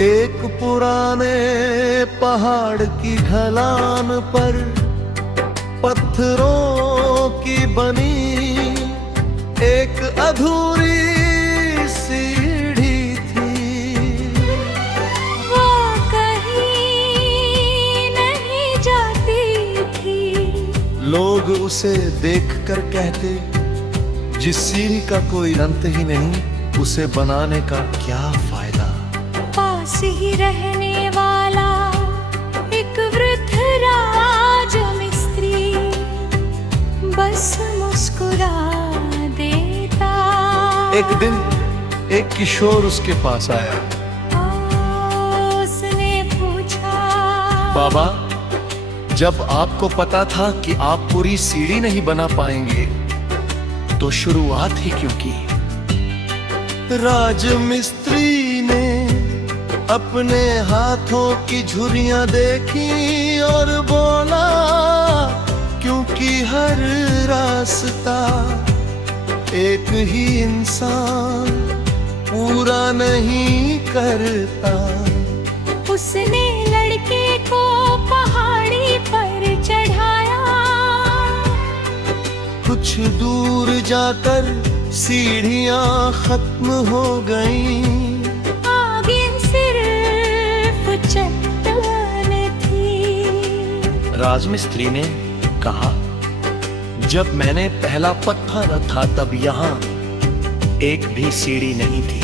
एक पुराने पहाड़ की ढलान पर पत्थरों की बनी एक अधूरी सीढ़ी थी। वो कहीं नहीं जाती थी। लोग उसे देखकर कहते, जिस सीढ़ी का कोई अंत ही नहीं, उसे बनाने का क्या फायदा। पास ही रहने वाला एक वृद्ध राजमिस्त्री बस मुस्कुरा देता। एक दिन एक किशोर उसके पास आया। उसने पूछा, बाबा, जब आपको पता था कि आप पूरी सीढ़ी नहीं बना पाएंगे, तो शुरुआत ही क्यों की। राजमिस्त्री ने अपने हाथों की झुर्रियां देखी और बोला, क्योंकि हर रास्ता एक ही इंसान पूरा नहीं करता। उसने लड़के को पहाड़ी पर चढ़ाया। कुछ दूर जाकर सीढ़ियां खत्म हो गईं। आगे सिर्फ चट्टान थी। राजमिस्त्री ने कहा, जब मैंने पहला पत्थर रखा तब यहाँ एक भी सीढ़ी नहीं थी।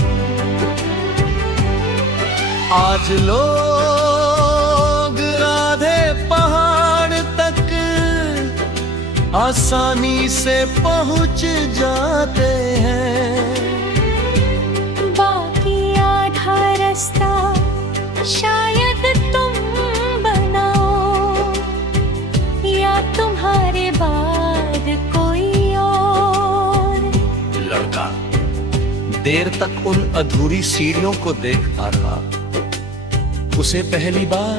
आज लोग आधे पहाड़ तक आसानी से पहुंच जाते हैं। बाकी आधा रास्ता शायद तुम बनाओ या तुम्हारे बाद कोई और। लड़का देर तक उन अधूरी सीढ़ियों को देखता रहा। उसे पहली बार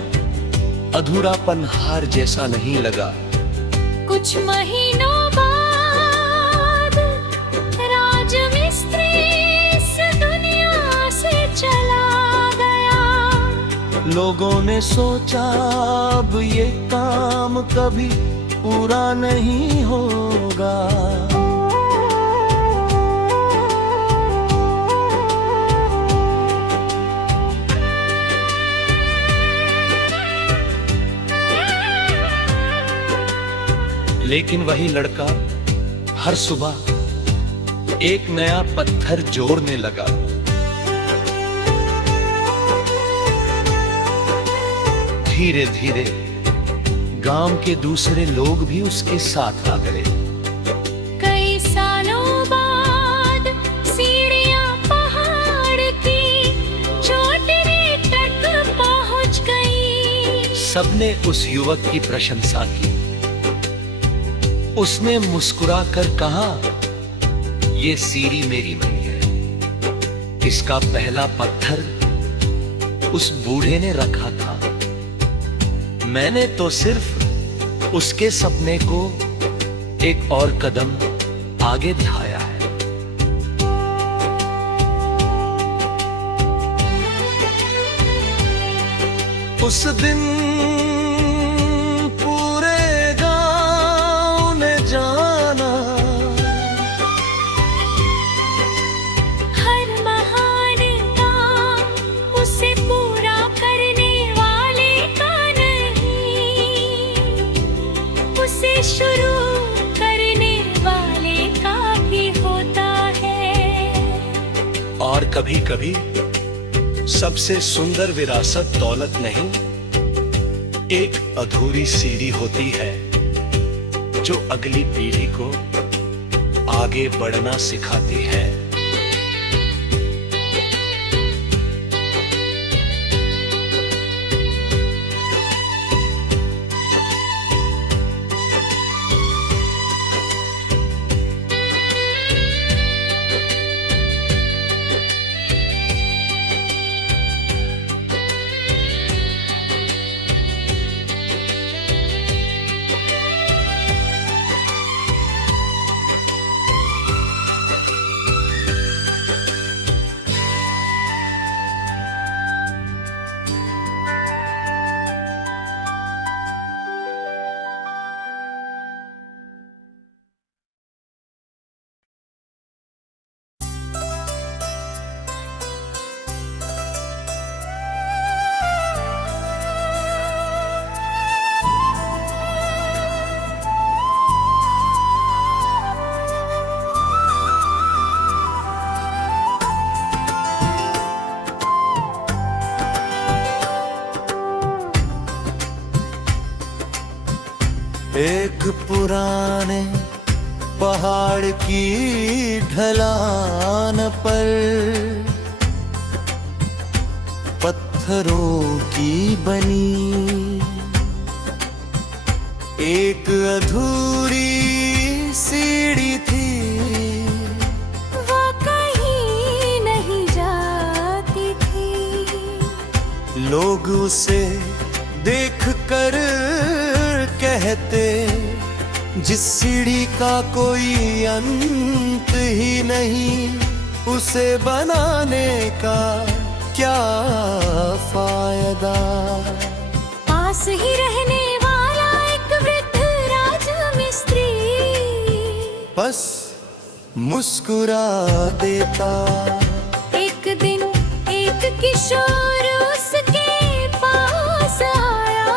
अधूरापन हार जैसा नहीं लगा। कुछ महीनों बाद राजमिस्त्री इस दुनिया से चला गया। लोगों ने सोचा, अब ये काम कभी पूरा नहीं होगा। लेकिन वही लड़का हर सुबह एक नया पत्थर जोड़ने लगा। धीरे धीरे गांव के दूसरे लोग भी उसके साथ आ गए। कई सालों बाद सीढ़ियां पहाड़ की चोटी तक पहुंच गई। सबने उस युवक की प्रशंसा की। उसने मुस्कुराकर कहा, ये सीढ़ी मेरी नहीं है, इसका पहला पत्थर उस बूढ़े ने रखा था। मैंने तो सिर्फ उसके सपने को एक और कदम आगे बढ़ाया है। उस दिन शुरू करने वाले का भी होता है। और कभी कभी सबसे सुंदर विरासत दौलत नहीं, एक अधूरी सीढ़ी होती है जो अगली पीढ़ी को आगे बढ़ना सिखाती है। एक पुराने पहाड़ की ढलान पर पत्थरों की बनी एक अधूरी सीढ़ी थी, वो कहीं नहीं जाती थी। लोग उसे देखकर कहते जिस सीढ़ी का कोई अंत ही नहीं, उसे बनाने का क्या फायदा। पास ही रहने वाला एक वृद्ध राजमिस्त्री बस मुस्कुरा देता। एक दिन एक किशोर उसके पास आया।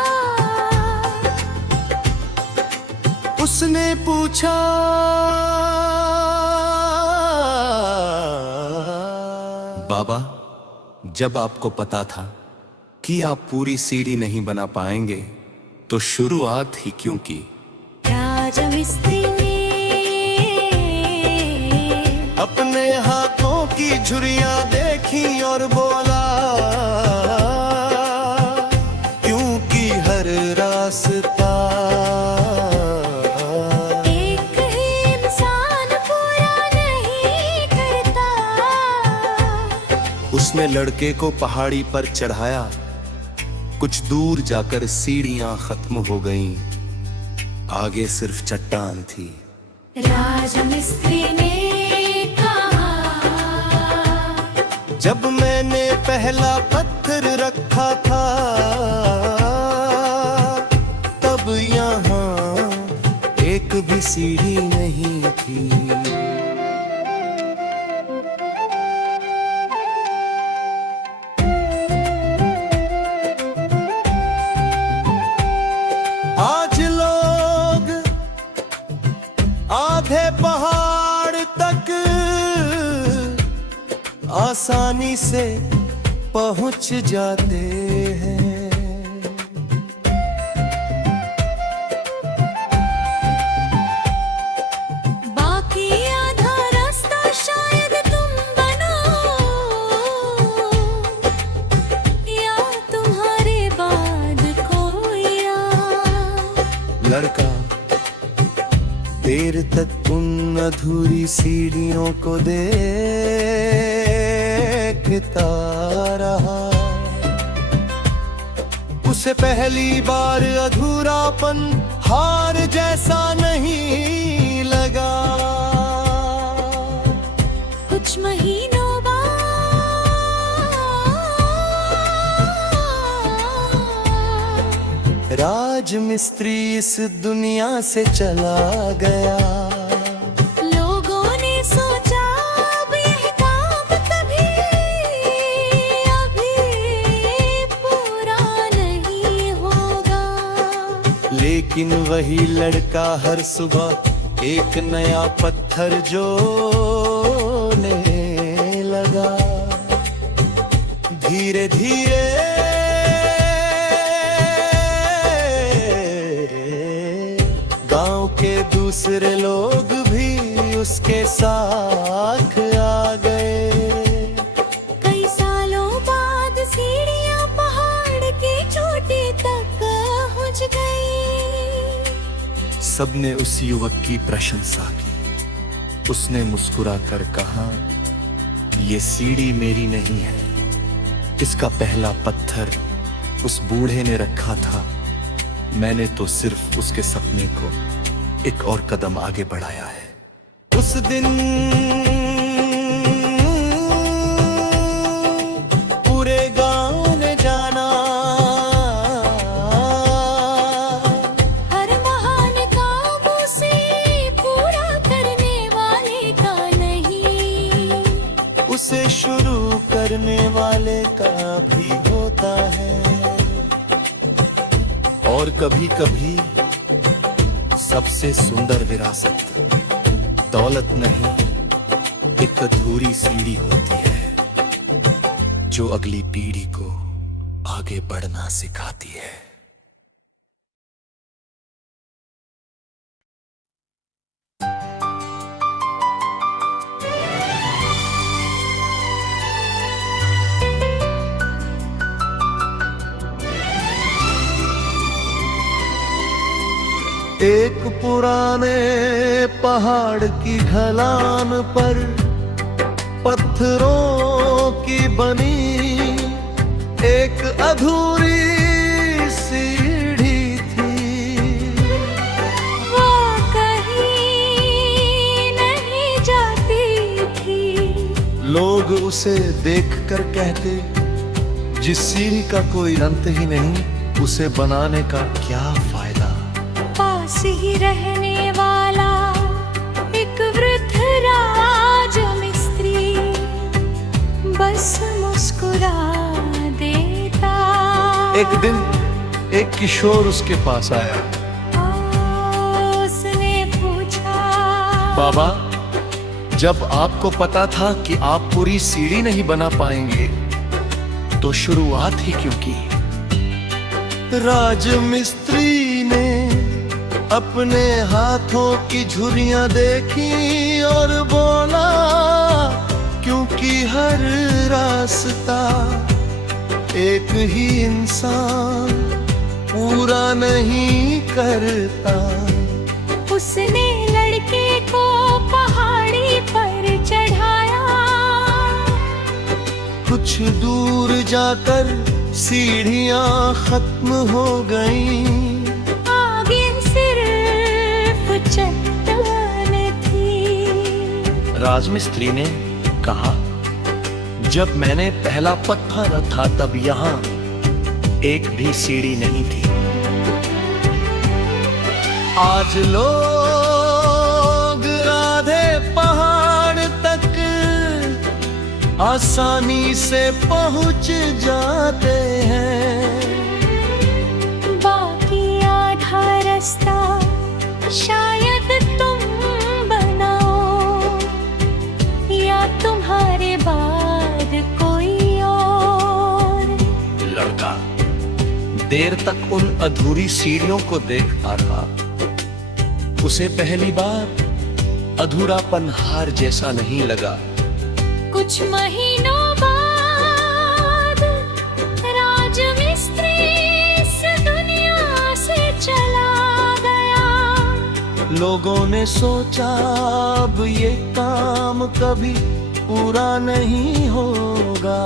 उसने पूछा, बाबा, जब आपको पता था कि आप पूरी सीढ़ी नहीं बना पाएंगे तो शुरुआत ही क्यों की? राजमिस्त्री ने अपने हाथों की झुर्रियां देखी और बोला, क्योंकि हर रास्ता एक ही इंसान पूरा नहीं करता। उसने लड़के को पहाड़ी पर चढ़ाया। कुछ दूर जाकर सीढ़ियां खत्म हो गईं, आगे सिर्फ चट्टान थी। राजमिस्त्री ने कहा, जब मैंने पहला पत्थर रखा था तब यहाँ एक भी सीढ़ी नहीं थी। आज लोग आधे पहाड़ तक आसानी से पहुंच जाते हैं। बाकी आधा रास्ता शायद तुम बनाओ या तुम्हारे बाद कोई आ। लड़का देर तक उन अधूरी सीढ़ियों को देखता रहा। उसे पहली बार अधूरापन हार जैसा नहीं लगा। कुछ महीनों बाद राजमिस्त्री इस दुनिया से चला गया। लोगों ने सोचा अब यह काम अभी पूरा नहीं होगा। लेकिन वही लड़का हर सुबह एक नया पत्थर जोड़ने लगा। धीरे धीरे गांव के दूसरे लोग भी उसके साथ आ गए। कई सालों बाद सीढ़ियां पहाड़ की चोटी तक पहुंच गई। सबने उस युवक की प्रशंसा की। उसने मुस्कुराकर कहा, ये सीढ़ी मेरी नहीं है, इसका पहला पत्थर उस बूढ़े ने रखा था। मैंने तो सिर्फ उसके सपने को एक और कदम आगे बढ़ाया है। उस दिन पूरे गांव ने जाना, हर महान काम उसे पूरा करने वाले का नहीं, उसे शुरू करने वाले का भी होता है। और कभी कभी सबसे सुंदर विरासत दौलत नहीं, एक अधूरी सीढ़ी होती है जो अगली पीढ़ी को आगे बढ़ना सिखाती है। एक पुराने पहाड़ की ढलान पर पत्थरों की बनी एक अधूरी सीढ़ी थी। वो कहीं नहीं जाती थी। लोग उसे देखकर कहते, जिस सीढ़ी का कोई अंत ही नहीं, उसे बनाने का क्या फायदा। पास ही रहने वाला एक वृद्ध राजमिस्त्री बस मुस्कुरा देता। एक दिन एक किशोर उसके पास आया। उसने पूछा, बाबा, जब आपको पता था कि आप पूरी सीढ़ी नहीं बना पाएंगे, तो शुरुआत ही क्यों की। राजमिस्त्री ने अपने हाथों की झुर्रियां देखी और बोला, क्योंकि हर रास्ता एक ही इंसान पूरा नहीं करता। उसने लड़के को पहाड़ी पर चढ़ाया। कुछ दूर जाकर सीढ़ियां खत्म हो गईं। आगे सिर्फ चट्टान थी। राजमिस्त्री ने कहा, जब मैंने पहला पत्थर रखा तब यहाँ एक भी सीढ़ी नहीं थी। आज लोग आधे पहाड़ तक आसानी से पहुंच जाते हैं। बाकी आधा रास्ता शायद तुम बनाओ या तुम्हारे बाद कोई और। लड़का देर तक उन अधूरी सीढ़ियों को देखता रहा। उसे पहली बार अधूरापन हार जैसा नहीं लगा। कुछ महीनों बाद राजमिस्त्री इस दुनिया से चला गया। लोगों ने सोचा, अब ये काम कभी पूरा नहीं होगा।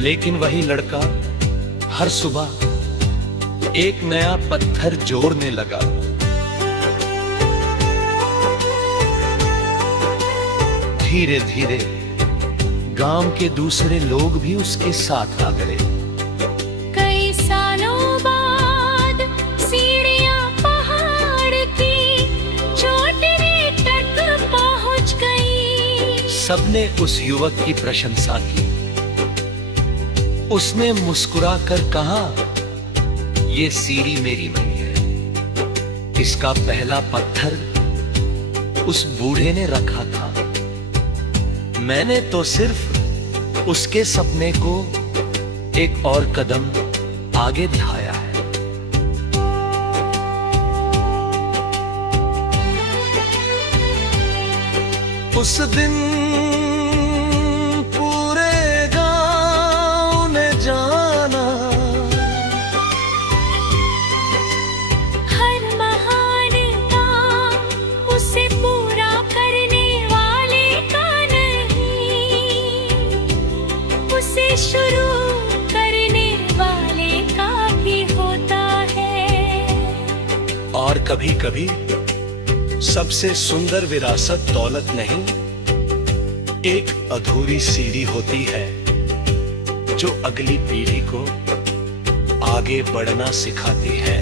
लेकिन वही लड़का हर सुबह एक नया पत्थर जोड़ने लगा। धीरे धीरे गांव के दूसरे लोग भी उसके साथ आ गए। कई सालों बाद सीढ़ियां पहाड़ की चोटी तक पहुंच गई। सबने उस युवक की प्रशंसा की। उसने मुस्कुराकर कहा, ये सीढ़ी मेरी नहीं है, इसका पहला पत्थर उस बूढ़े ने रखा था। मैंने तो सिर्फ उसके सपने को एक और कदम आगे बढ़ाया है। उस दिन पूरे गांव ने जाना, हर महान काम उसे पूरा करने वाले का नहीं, उसे शुरू करने वाले का भी होता है। और कभी कभी सबसे सुंदर विरासत दौलत नहीं, एक अधूरी सीढ़ी होती है जो अगली पीढ़ी को आगे बढ़ना सिखाती है।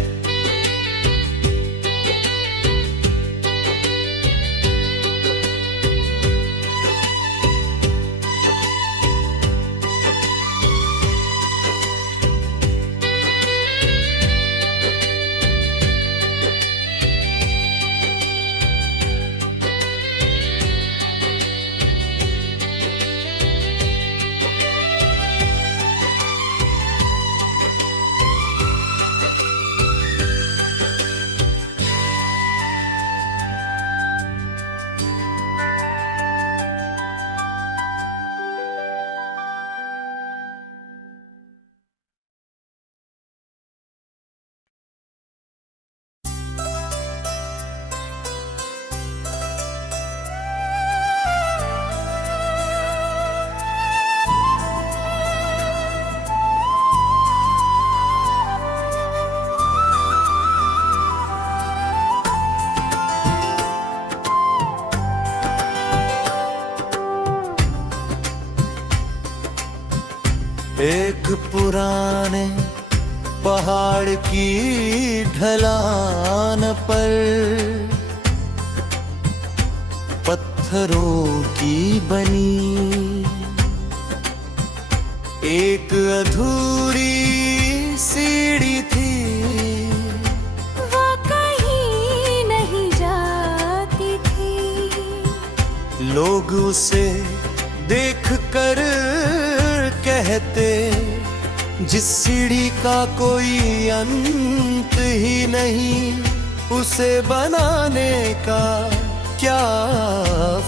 एक पुराने पहाड़ की ढलान पर पत्थरों की बनी एक अधूरी सीढ़ी थी, वो कहीं नहीं जाती थी। लोग उसे देखकर कहते जिस सीढ़ी का कोई अंत ही नहीं, उसे बनाने का क्या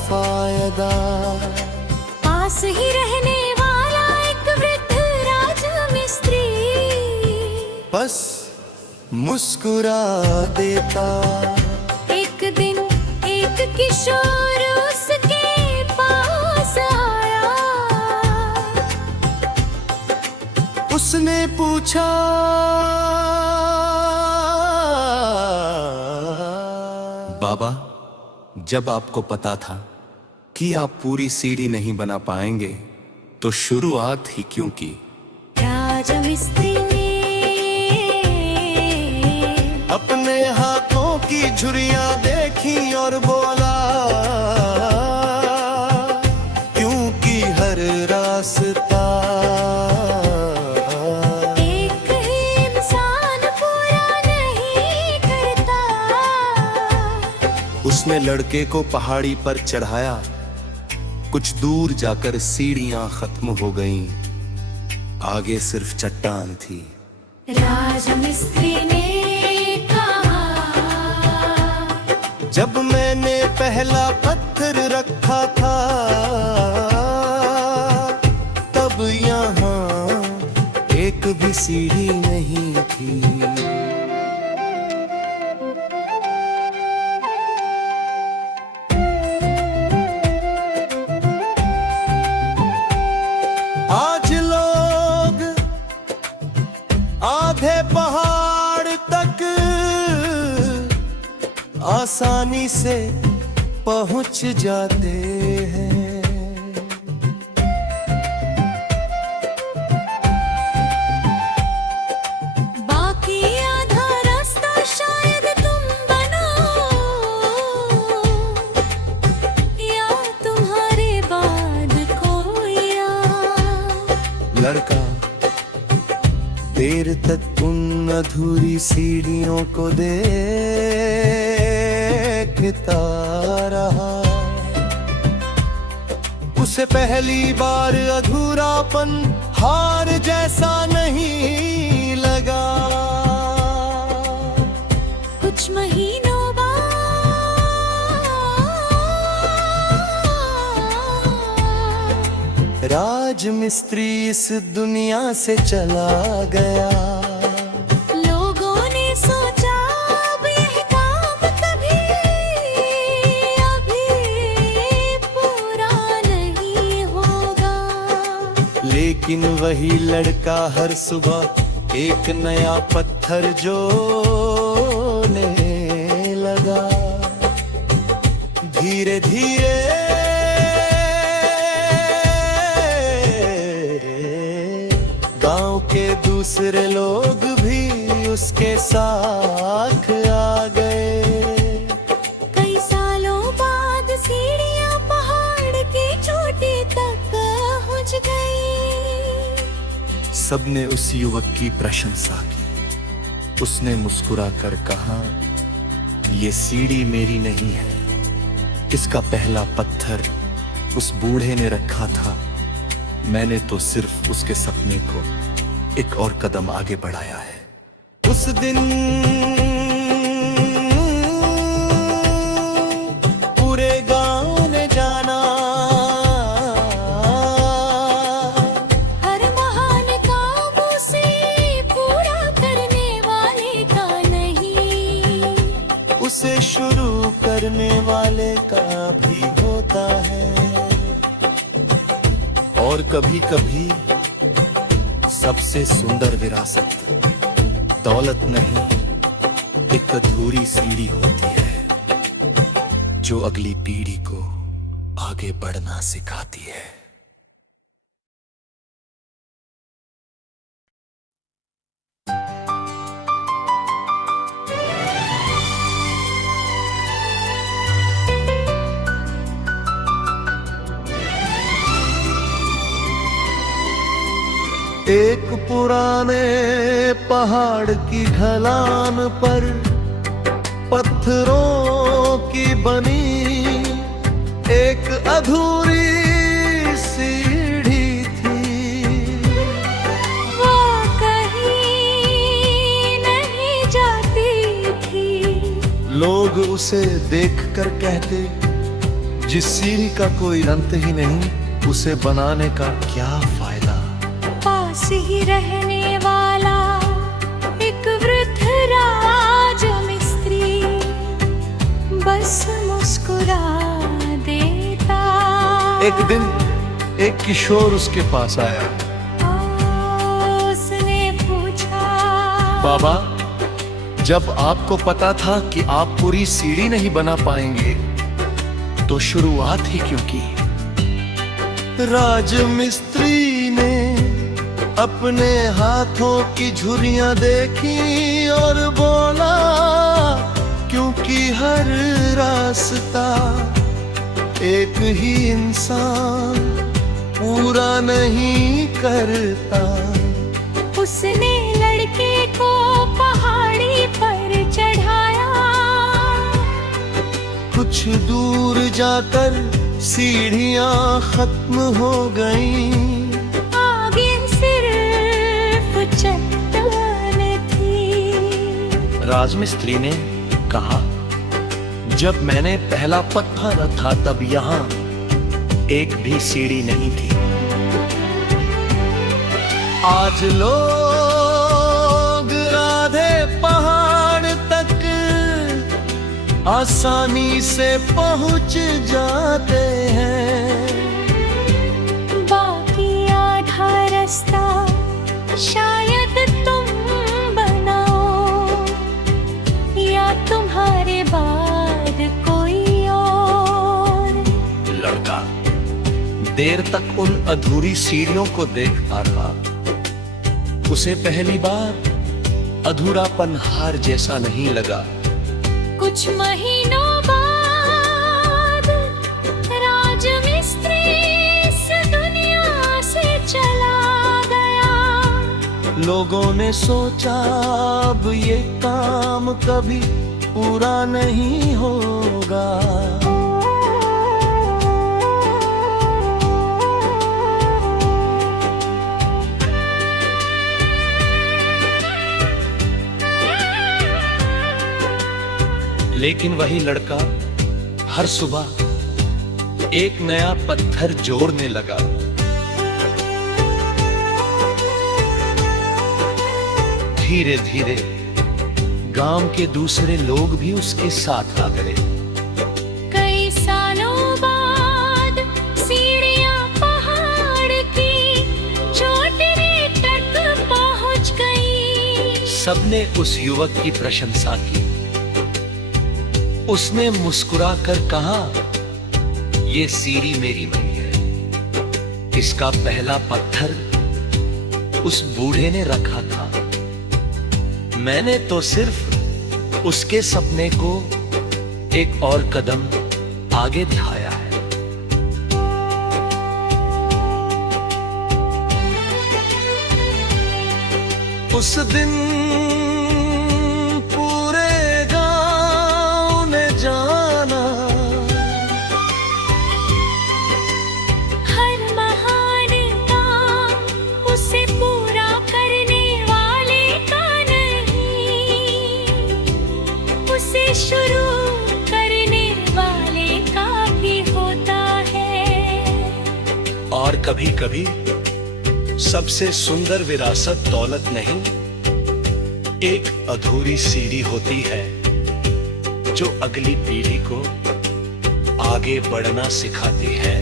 फायदा। पास ही रहने वाला एक वृद्ध राजमिस्त्री बस मुस्कुरा देता। एक दिन एक किशोर उसके पास आया। उसने पूछा, बाबा, जब आपको पता था कि आप पूरी सीढ़ी नहीं बना पाएंगे तो शुरुआत ही क्यों की? राजमिस्त्री ने अपने हाथों की झुर्रियां देखी और बोला, क्योंकि हर रास्ता एक ही इंसान पूरा नहीं करता। उसने लड़के को पहाड़ी पर चढ़ाया। कुछ दूर जाकर सीढ़ियां खत्म हो गईं, आगे सिर्फ चट्टान थी। राजमिस्त्री ने कहा, जब मैंने पहला पत्थर रखा था तब यहाँ एक भी सीढ़ी नहीं थी। आज लोग आधे पहाड़ तक आसानी से पहुंच जाते हैं। बाकी आधा रास्ता शायद तुम बनाओ या तुम्हारे बाद कोई आ। लड़का देर तक उन अधूरी सीढ़ियों को देखता रहा। उसे पहली बार अधूरापन हार जैसा नहीं लगा। कुछ महीनों बाद राजमिस्त्री इस दुनिया से चला गया। लोगों ने सोचा अब यह काम कभी अभी पूरा नहीं होगा। लेकिन वही लड़का हर सुबह एक नया पत्थर जोड़ने लगा। धीरे धीरे गांव के दूसरे लोग भी उसके साथ आ गए। कई सालों बाद सीढ़ियां पहाड़ की चोटी तक पहुंच गई। सबने उस युवक की प्रशंसा की। उसने मुस्कुराकर कहा, ये सीढ़ी मेरी नहीं है, इसका पहला पत्थर उस बूढ़े ने रखा था। मैंने तो सिर्फ उसके सपने को एक और कदम आगे बढ़ाया है। उस दिन पूरे गांव ने जाना, हर महान काम उसे पूरा करने वाले का नहीं, उसे शुरू करने वाले का भी होता है। और कभी कभी सबसे सुंदर विरासत दौलत नहीं, एक अधूरी सीढ़ी होती है जो अगली पीढ़ी को आगे बढ़ना सिखाती है। एक पुराने पहाड़ की ढलान पर पत्थरों की बनी एक अधूरी सीढ़ी थी। वो कहीं नहीं जाती थी। लोग उसे देखकर कहते, जिस सीढ़ी का कोई अंत ही नहीं, उसे बनाने का क्या फायदा। पास ही रहने वाला एक वृद्ध राजमिस्त्री बस मुस्कुरा देता। एक दिन एक किशोर उसके पास आया। उसने पूछा, बाबा, जब आपको पता था कि आप पूरी सीढ़ी नहीं बना पाएंगे, तो शुरुआत ही क्यों की। राजमिस्त्री ने अपने हाथों की झुर्रियां देखी और बोला, क्योंकि हर रास्ता एक ही इंसान पूरा नहीं करता। उसने लड़के को पहाड़ी पर चढ़ाया। कुछ दूर जाकर सीढ़ियां खत्म हो गईं। आगे सिर्फ चट्टान थी। राजमिस्त्री ने कहा, जब मैंने पहला पत्थर रखा तब यहाँ एक भी सीढ़ी नहीं थी। आज लोग आधे पहाड़ तक आसानी से पहुंच जाते हैं। बाकी आधा रास्ता शायद तुम बनाओ या तुम्हारे बाद कोई और। लड़का देर तक उन अधूरी सीढ़ियों को देखता रहा। उसे पहली बार अधूरापन हार जैसा नहीं लगा। कुछ महीनों बाद राजमिस्त्री इस दुनिया से चला गया। लोगों ने सोचा, अब ये काम कभी पूरा नहीं होगा। लेकिन वही लड़का हर सुबह एक नया पत्थर जोड़ने लगा। धीरे धीरे गांव के दूसरे लोग भी उसके साथ आ गए। कई सालों बाद सीढ़ियां पहाड़ की चोटी तक पहुंच गई। सबने उस युवक की प्रशंसा की। उसने मुस्कुराकर कहा, ये सीढ़ी मेरी नहीं है, इसका पहला पत्थर उस बूढ़े ने रखा था। मैंने तो सिर्फ उसके सपने को एक और कदम आगे बढ़ाया है। उस दिन शुरू करने वाले का भी होता है। और कभी कभी सबसे सुंदर विरासत दौलत नहीं, एक अधूरी सीढ़ी होती है जो अगली पीढ़ी को आगे बढ़ना सिखाती है।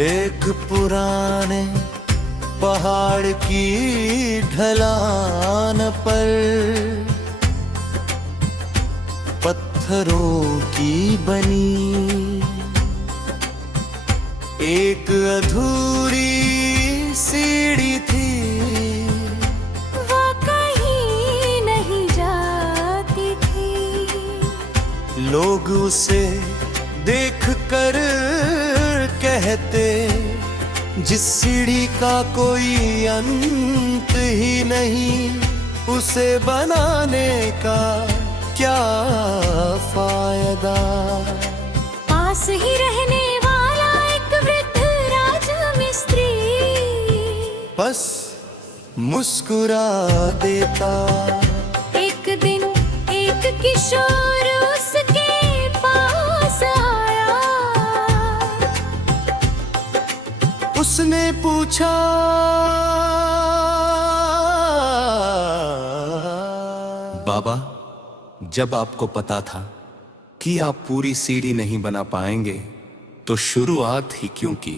एक पुराने पहाड़ की ढलान पर पत्थरों की बनी एक अधूरी सीढ़ी थी, वो कहीं नहीं जाती थी। लोग उसे देखकर कहते, जिस सीढ़ी का कोई अंत ही नहीं, उसे बनाने का क्या फायदा। पास ही रहने वाला एक वृद्ध राजमिस्त्री बस मुस्कुरा देता। एक दिन एक किशोर उसके पास आया। उसने पूछा, बाबा, जब आपको पता था कि आप पूरी सीढ़ी नहीं बना पाएंगे, तो शुरुआत ही क्यों की?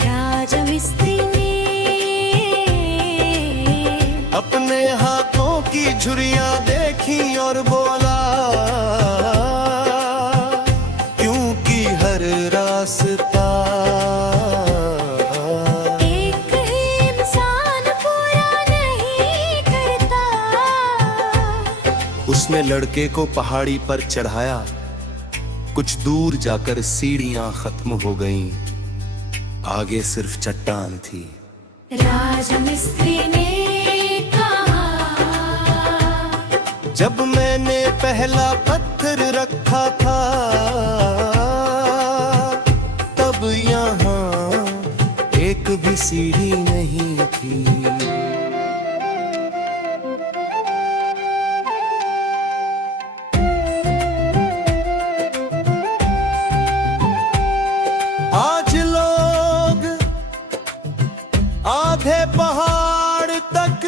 राजमिस्त्री ने अपने हाथों की झुर्रियां देखी और बोला, क्योंकि हर रास्ता एक ही इंसान पूरा नहीं करता। उसने लड़के को पहाड़ी पर चढ़ाया। कुछ दूर जाकर सीढ़ियां खत्म हो गईं, आगे सिर्फ चट्टान थी। राजमिस्त्री ने कहा, जब मैंने पहला पत्थर रखा था, तब यहाँ एक भी सीढ़ी नहीं थी। आज लोग आधे पहाड़ तक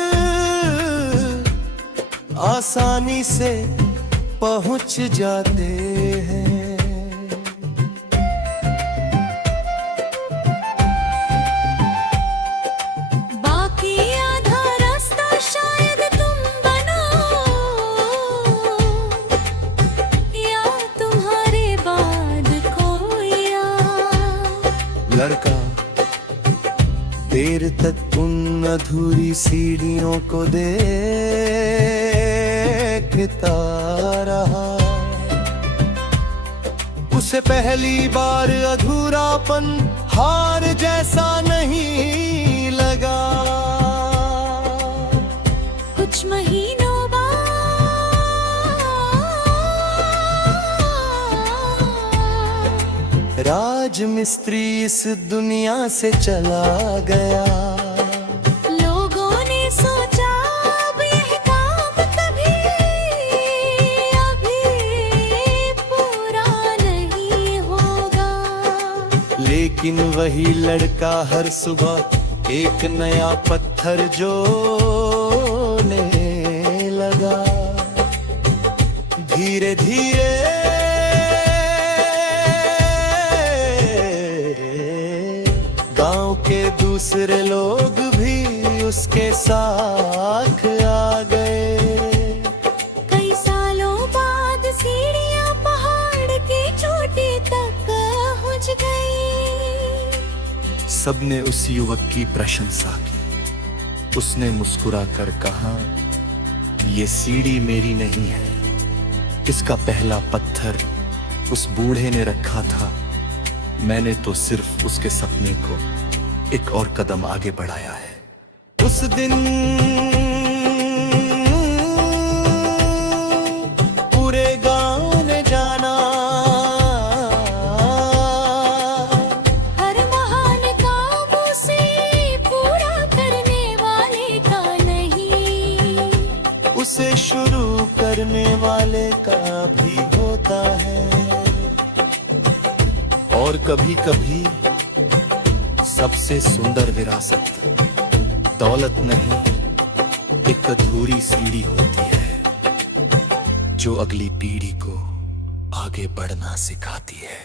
आसानी से पहुंच जाते हैं। बाकी आधा रास्ता शायद तुम बनाओ, या तुम्हारे बाद कोई आ। लड़का देर तक उन अधूरी सीढ़ियों को देखता रहा। उसे पहली बार अधूरापन हार जैसा नहीं लगा। कुछ महीनों बाद राजमिस्त्री इस दुनिया से चला गया। लोगों ने सोचा अब यह काम कभी अभी पूरा नहीं होगा। लेकिन वही लड़का हर सुबह एक नया पत्थर जोड़ने लगा। धीरे धीरे गांव के दूसरे लोग भी उसके साथ आ गए। कई सालों बाद सीढ़ियां पहाड़ की चोटी तक पहुंच गई। सबने उस युवक की प्रशंसा की। उसने मुस्कुराकर कहा, ये सीढ़ी मेरी नहीं है, इसका पहला पत्थर उस बूढ़े ने रखा था। मैंने तो सिर्फ उसके सपने को एक और कदम आगे बढ़ाया है। उस दिन पूरे गांव ने जाना, हर महान काम उसे पूरा करने वाले का नहीं, उसे शुरू करने वाले का भी होता है। और कभी कभी सबसे सुंदर विरासत दौलत नहीं, एक अधूरी सीढ़ी होती है जो अगली पीढ़ी को आगे बढ़ना सिखाती है।